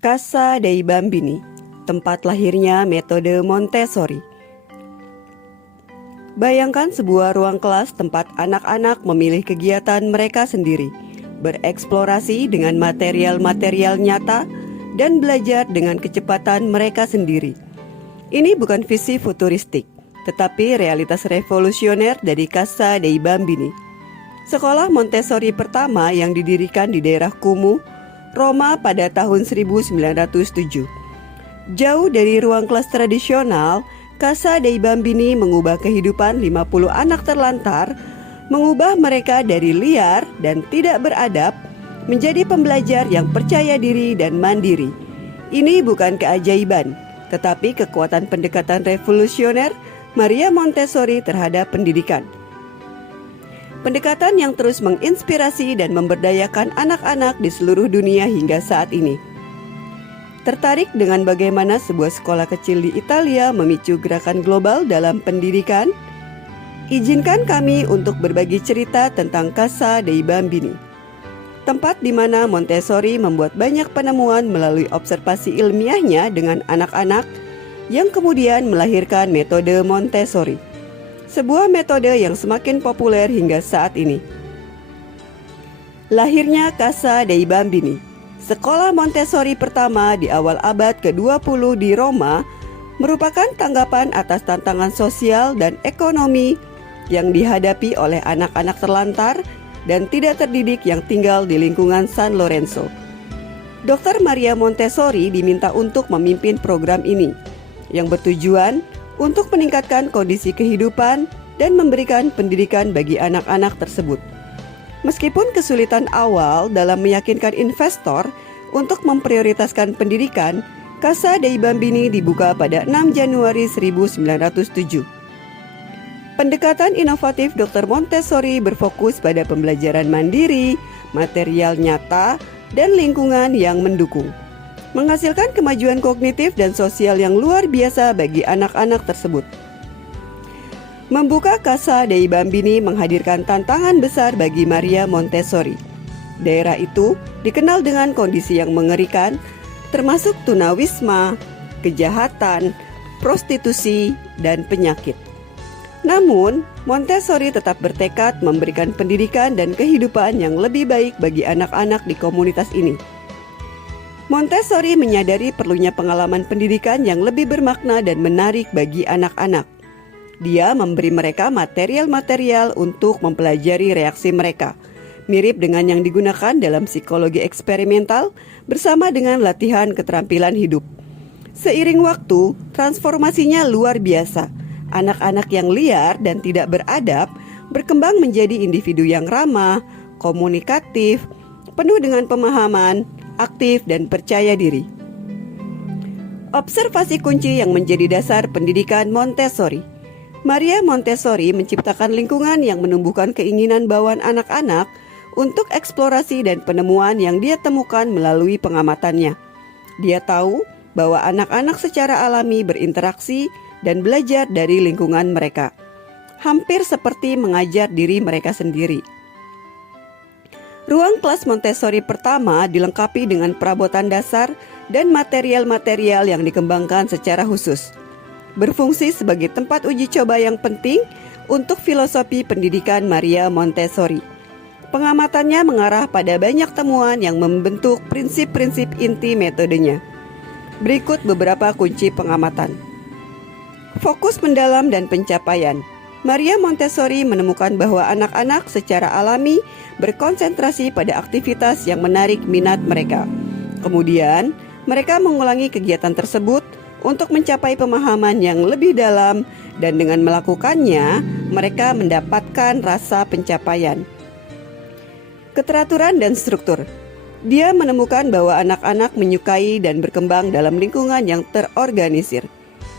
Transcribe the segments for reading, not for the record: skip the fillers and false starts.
Casa dei Bambini, tempat lahirnya metode Montessori. Bayangkan sebuah ruang kelas tempat anak-anak memilih kegiatan mereka sendiri, bereksplorasi dengan material-material nyata, dan belajar dengan kecepatan mereka sendiri. Ini bukan visi futuristik, tetapi realitas revolusioner dari Casa dei Bambini. Sekolah Montessori pertama yang didirikan di daerah Como, Roma pada tahun 1907. Jauh dari ruang kelas tradisional, Casa dei Bambini mengubah kehidupan 50 anak terlantar, mengubah mereka dari liar dan tidak beradab menjadi pembelajar yang percaya diri dan mandiri. Ini bukan keajaiban, tetapi kekuatan pendekatan revolusioner Maria Montessori terhadap pendidikan. Pendekatan yang terus menginspirasi dan memberdayakan anak-anak di seluruh dunia hingga saat ini. Tertarik dengan bagaimana sebuah sekolah kecil di Italia memicu gerakan global dalam pendidikan? Izinkan kami untuk berbagi cerita tentang Casa dei Bambini, tempat di mana Montessori membuat banyak penemuan melalui observasi ilmiahnya dengan anak-anak yang kemudian melahirkan metode Montessori. Sebuah metode yang semakin populer hingga saat ini. Lahirnya Casa dei Bambini, sekolah Montessori pertama di awal abad ke-20 di Roma, merupakan tanggapan atas tantangan sosial dan ekonomi yang dihadapi oleh anak-anak terlantar dan tidak terdidik yang tinggal di lingkungan San Lorenzo. Dr. Maria Montessori diminta untuk memimpin program ini, yang bertujuan untuk meningkatkan kondisi kehidupan dan memberikan pendidikan bagi anak-anak tersebut. Meskipun kesulitan awal dalam meyakinkan investor untuk memprioritaskan pendidikan, Casa dei Bambini dibuka pada 6 Januari 1907. Pendekatan inovatif Dr. Montessori berfokus pada pembelajaran mandiri, material nyata, dan lingkungan yang mendukung, menghasilkan kemajuan kognitif dan sosial yang luar biasa bagi anak-anak tersebut. Membuka Casa dei Bambini menghadirkan tantangan besar bagi Maria Montessori. Daerah itu dikenal dengan kondisi yang mengerikan, termasuk tunawisma, kejahatan, prostitusi, dan penyakit. Namun, Montessori tetap bertekad memberikan pendidikan dan kehidupan yang lebih baik bagi anak-anak di komunitas ini. Montessori menyadari perlunya pengalaman pendidikan yang lebih bermakna dan menarik bagi anak-anak. Dia memberi mereka material-material untuk mempelajari reaksi mereka, mirip dengan yang digunakan dalam psikologi eksperimental bersama dengan latihan keterampilan hidup. Seiring waktu, transformasinya luar biasa. Anak-anak yang liar dan tidak beradab berkembang menjadi individu yang ramah, komunikatif, penuh dengan pemahaman, aktif dan percaya diri. Observasi kunci yang menjadi dasar pendidikan Montessori. Maria Montessori menciptakan lingkungan yang menumbuhkan keinginan bawaan anak-anak untuk eksplorasi dan penemuan yang dia temukan melalui pengamatannya. Dia tahu bahwa anak-anak secara alami berinteraksi dan belajar dari lingkungan mereka, hampir seperti mengajar diri mereka sendiri. Ruang kelas Montessori pertama dilengkapi dengan perabotan dasar dan material-material yang dikembangkan secara khusus, berfungsi sebagai tempat uji coba yang penting untuk filosofi pendidikan Maria Montessori. Pengamatannya mengarah pada banyak temuan yang membentuk prinsip-prinsip inti metodenya. Berikut beberapa kunci pengamatan. Fokus mendalam dan pencapaian. Maria Montessori menemukan bahwa anak-anak secara alami berkonsentrasi pada aktivitas yang menarik minat mereka. Kemudian, mereka mengulangi kegiatan tersebut untuk mencapai pemahaman yang lebih dalam, dan dengan melakukannya, mereka mendapatkan rasa pencapaian. Keteraturan dan struktur. Dia menemukan bahwa anak-anak menyukai dan berkembang dalam lingkungan yang terorganisir,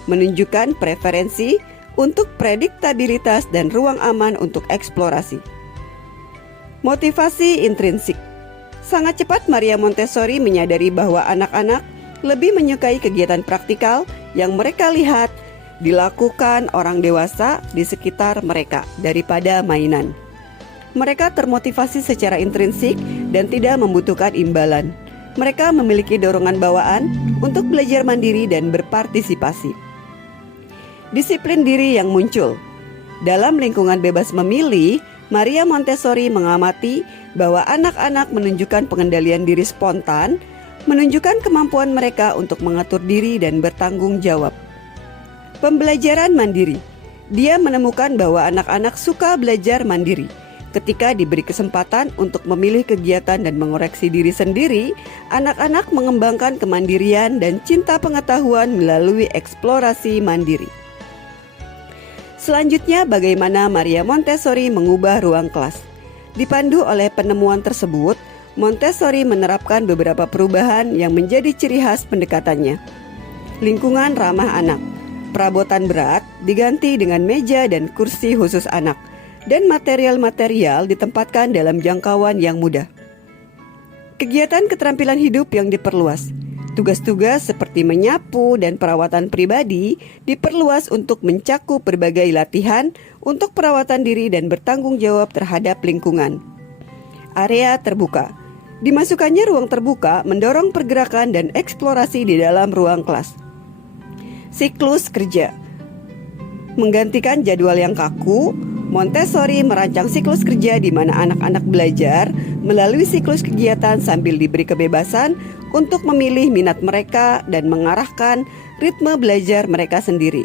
menunjukkan preferensi untuk prediktabilitas dan ruang aman untuk eksplorasi. Motivasi intrinsik. Sangat cepat Maria Montessori menyadari bahwa anak-anak lebih menyukai kegiatan praktikal yang mereka lihat dilakukan orang dewasa di sekitar mereka daripada mainan. Mereka termotivasi secara intrinsik dan tidak membutuhkan imbalan. mereka memiliki dorongan bawaan untuk belajar mandiri dan berpartisipasi. Disiplin diri yang muncul. Dalam lingkungan bebas memilih, Maria Montessori mengamati bahwa anak-anak menunjukkan pengendalian diri spontan, menunjukkan kemampuan mereka untuk mengatur diri dan bertanggung jawab. Pembelajaran mandiri. Dia menemukan bahwa anak-anak suka belajar mandiri. Ketika diberi kesempatan untuk memilih kegiatan dan mengoreksi diri sendiri, anak-anak mengembangkan kemandirian dan cinta pengetahuan melalui eksplorasi mandiri. Selanjutnya, bagaimana Maria Montessori mengubah ruang kelas. Dipandu oleh penemuan tersebut, Montessori menerapkan beberapa perubahan yang menjadi ciri khas pendekatannya. Lingkungan ramah anak. Perabotan berat diganti dengan meja dan kursi khusus anak, dan material-material ditempatkan dalam jangkauan yang mudah. Kegiatan keterampilan hidup yang diperluas. Tugas-tugas seperti menyapu dan perawatan pribadi diperluas untuk mencakup berbagai latihan untuk perawatan diri dan bertanggung jawab terhadap lingkungan. Area terbuka. Dimasukkannya ruang terbuka mendorong pergerakan dan eksplorasi di dalam ruang kelas. Siklus kerja. Menggantikan jadwal yang kaku, Montessori merancang siklus kerja di mana anak-anak belajar melalui siklus kegiatan sambil diberi kebebasan untuk memilih minat mereka dan mengarahkan ritme belajar mereka sendiri.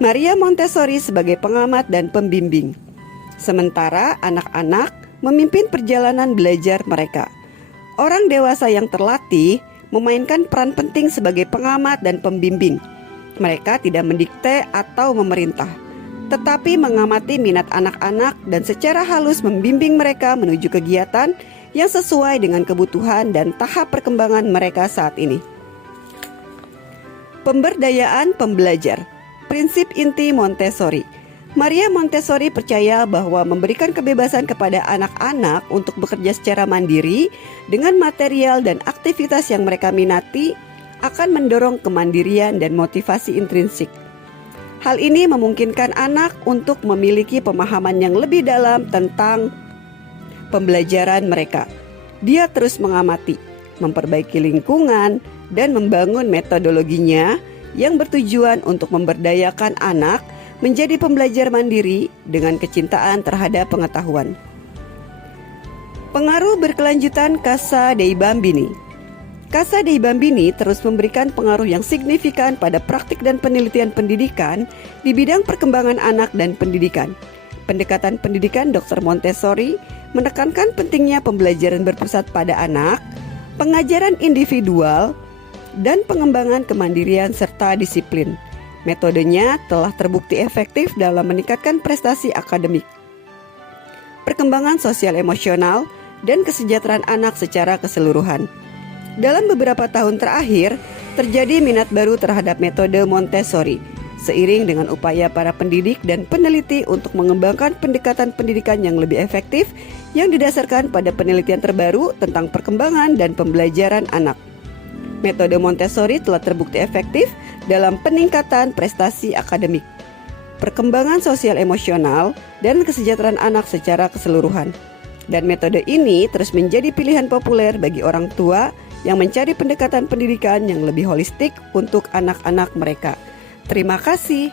Maria Montessori sebagai pengamat dan pembimbing, sementara anak-anak memimpin perjalanan belajar mereka. Orang dewasa yang terlatih memainkan peran penting sebagai pengamat dan pembimbing. Mereka tidak mendikte atau memerintah, tetapi mengamati minat anak-anak dan secara halus membimbing mereka menuju kegiatan yang sesuai dengan kebutuhan dan tahap perkembangan mereka saat ini. Pemberdayaan pembelajar. Prinsip inti Montessori. Maria Montessori percaya bahwa memberikan kebebasan kepada anak-anak untuk bekerja secara mandiri dengan material dan aktivitas yang mereka minati akan mendorong kemandirian dan motivasi intrinsik. Hal ini memungkinkan anak untuk memiliki pemahaman yang lebih dalam tentang pembelajaran mereka. Dia terus mengamati, memperbaiki lingkungan, dan membangun metodologinya yang bertujuan untuk memberdayakan anak menjadi pembelajar mandiri dengan kecintaan terhadap pengetahuan. Pengaruh berkelanjutan Casa dei Bambini. Casa dei Bambini terus memberikan pengaruh yang signifikan pada praktik dan penelitian pendidikan di bidang perkembangan anak dan pendidikan. Pendekatan pendidikan Dr. Montessori menekankan pentingnya pembelajaran berpusat pada anak, pengajaran individual, dan pengembangan kemandirian serta disiplin. Metodenya telah terbukti efektif dalam meningkatkan prestasi akademik, perkembangan sosial emosional, dan kesejahteraan anak secara keseluruhan. Dalam beberapa tahun terakhir, terjadi minat baru terhadap metode Montessori, seiring dengan upaya para pendidik dan peneliti untuk mengembangkan pendekatan pendidikan yang lebih efektif yang didasarkan pada penelitian terbaru tentang perkembangan dan pembelajaran anak. Metode Montessori telah terbukti efektif dalam peningkatan prestasi akademik, perkembangan sosial emosional, dan kesejahteraan anak secara keseluruhan. Dan metode ini terus menjadi pilihan populer bagi orang tua yang mencari pendekatan pendidikan yang lebih holistik untuk anak-anak mereka. Terima kasih.